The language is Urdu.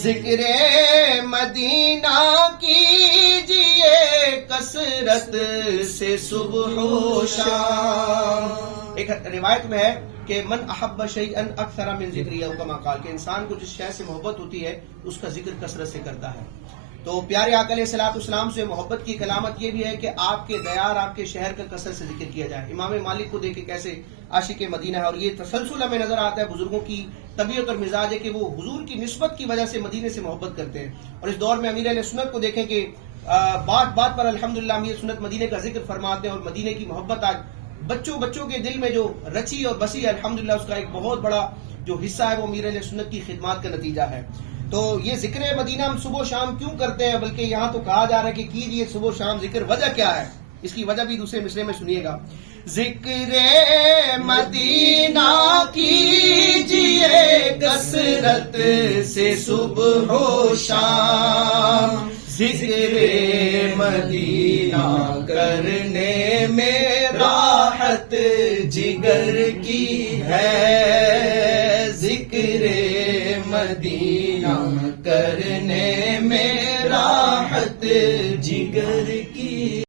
ذکر مدینہ کیجئے کثرت سے صبح و شام. ایک روایت میں ہے کہ من احب شیئا اکثر من ذکری، او کما قال، کہ انسان کو جس شے سے محبت ہوتی ہے اس کا ذکر کثرت سے کرتا ہے. تو پیارے آقا علیہ الصلوۃ والسلام سے محبت کی علامت یہ بھی ہے کہ آپ کے دیار، آپ کے شہر کا کثرت سے ذکر کیا جائے. امام مالک کو دیکھیں کیسے عاشق مدینہ ہے، اور یہ تسلسل ہمیں نظر آتا ہے بزرگوں کی طبیعت اور مزاج ہے کہ وہ حضور کی نسبت کی وجہ سے مدینے سے محبت کرتے ہیں. اور اس دور میں امیر اہل سنت کو دیکھیں کہ بات بات پر الحمدللہ امیر سنت مدینے کا ذکر فرماتے ہیں، اور مدینے کی محبت آج بچوں کے دل میں جو رچی اور بسی ہے الحمدللہ، اس کا ایک بہت بڑا جو حصہ ہے وہ امیر اہل سنت کی خدمات کا نتیجہ ہے. تو یہ ذکر مدینہ ہم صبح و شام کیوں کرتے ہیں، بلکہ یہاں تو کہا جا رہا ہے کہ کیجئے صبح و شام ذکر. وجہ کیا ہے؟ اس کی وجہ بھی دوسرے مصرعے میں سنیے گا. ذکر مدینہ کیجئے کثرت سے صبح و شام، ذکر مدینہ کرنے میں راحت جگر کی ہے، ذکر مدینہ کرنے میں راحت